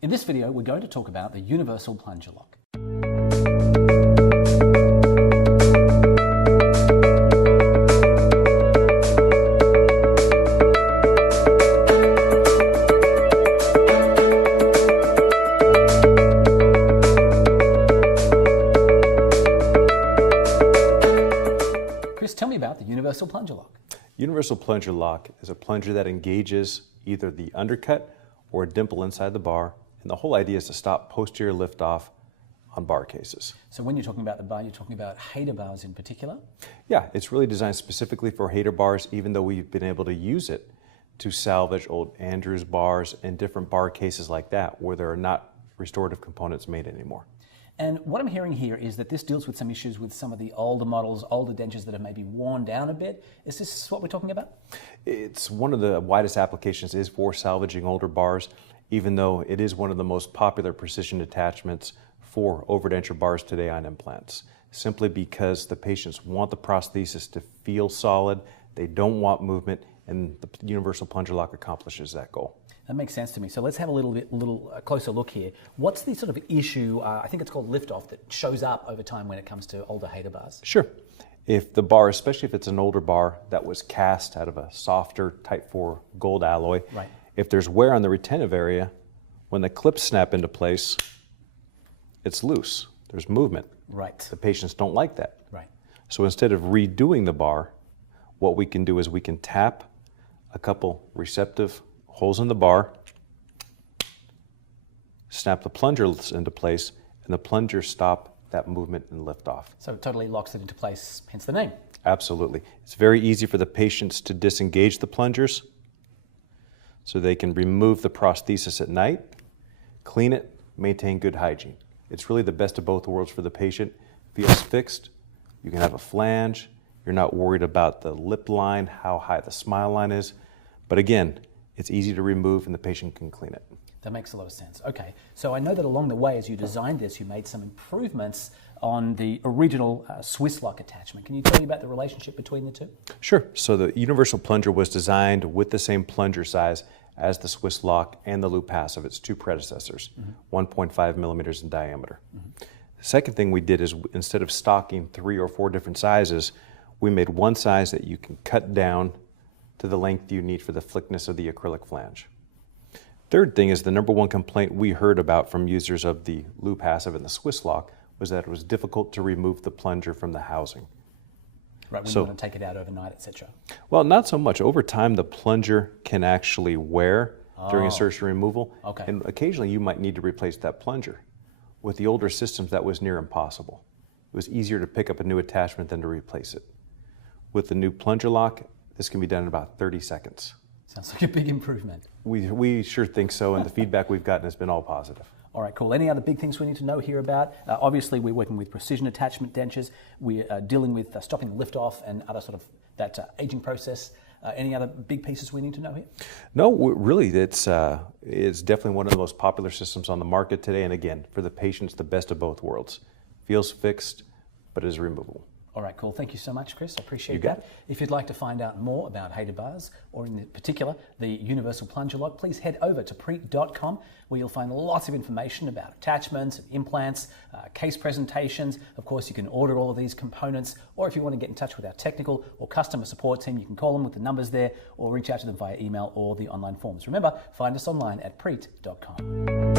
In this video, we're going to talk about the Universal Plunger Loc. Chris, tell me about the Universal Plunger Loc. Universal Plunger Loc is a plunger that engages either the undercut or a dimple inside the bar, and the whole idea is to stop posterior liftoff on bar cases. So when you're talking about the bar, you're talking about hater bars in particular? Yeah, it's really designed specifically for hater bars, even though we've been able to use it to salvage old Andrews bars and different bar cases like that, where there are not restorative components made anymore. And what I'm hearing here is that this deals with some issues with some of the older models, older dentures that have maybe worn down a bit. Is this what we're talking about? It's one of the widest applications is for salvaging older bars, even though it is one of the most popular precision attachments for overdenture bars today on implants. Simply because the patients want the prosthesis to feel solid, they don't want movement, and the Universal Plunger Loc accomplishes that goal. That makes sense to me. So let's have a little closer look here. What's the sort of issue, I think it's called liftoff, that shows up over time when it comes to older hater bars? Sure. If the bar, especially if it's an older bar that was cast out of a softer Type 4 gold alloy, right. If there's wear on the retentive area, when the clips snap into place, it's loose. There's movement. Right. The patients don't like that. Right. So instead of redoing the bar, what we can do is we can tap a couple receptive holes in the bar, snap the plungers into place, and the plungers stop that movement and lift off. So it totally locks it into place, hence the name. Absolutely. It's very easy for the patients to disengage the plungers so they can remove the prosthesis at night, clean it, maintain good hygiene. It's really the best of both worlds for the patient. Feels fixed, you can have a flange, you're not worried about the lip line, how high the smile line is, but again, it's easy to remove and the patient can clean it. That makes a lot of sense. Okay, so I know that along the way as you designed this, you made some improvements on the original Swiss lock attachment. Can you tell me about the relationship between the two? Sure. So the Universal Plunger was designed with the same plunger size as the Swiss lock and the loop passive, its two predecessors, 1.5 millimeters in diameter. The second thing we did is instead of stocking 3 or 4 different sizes, we made one size that you can cut down to the length you need for the thickness of the acrylic flange. Third thing is the number one complaint we heard about from users of the loop passive and the Swiss lock was that it was difficult to remove the plunger from the housing. Right, when you want to take it out overnight, etc. Well, not so much. Over time, the plunger can actually wear during insertion removal, okay. And occasionally you might need to replace that plunger. With the older systems, that was near impossible. It was easier to pick up a new attachment than to replace it. With the new plunger lock, this can be done in about 30 seconds. Sounds like a big improvement. We sure think so, and the feedback we've gotten has been all positive. All right, cool. Any other big things we need to know here about? Obviously, we're working with precision attachment dentures. We're dealing with stopping the liftoff and other sort of that aging process. Any other big pieces we need to know here? No, really, it's definitely one of the most popular systems on the market today. And again, for the patients, the best of both worlds. Feels fixed, but is removable. All right, cool. Thank you so much, Chris. I appreciate that. If you'd like to find out more about hater bars, or in particular, the Universal Plunger Loc, please head over to Preat.com, where you'll find lots of information about attachments, implants, case presentations. Of course, you can order all of these components, or if you want to get in touch with our technical or customer support team, you can call them with the numbers there, or reach out to them via email or the online forms. Remember, find us online at Preat.com.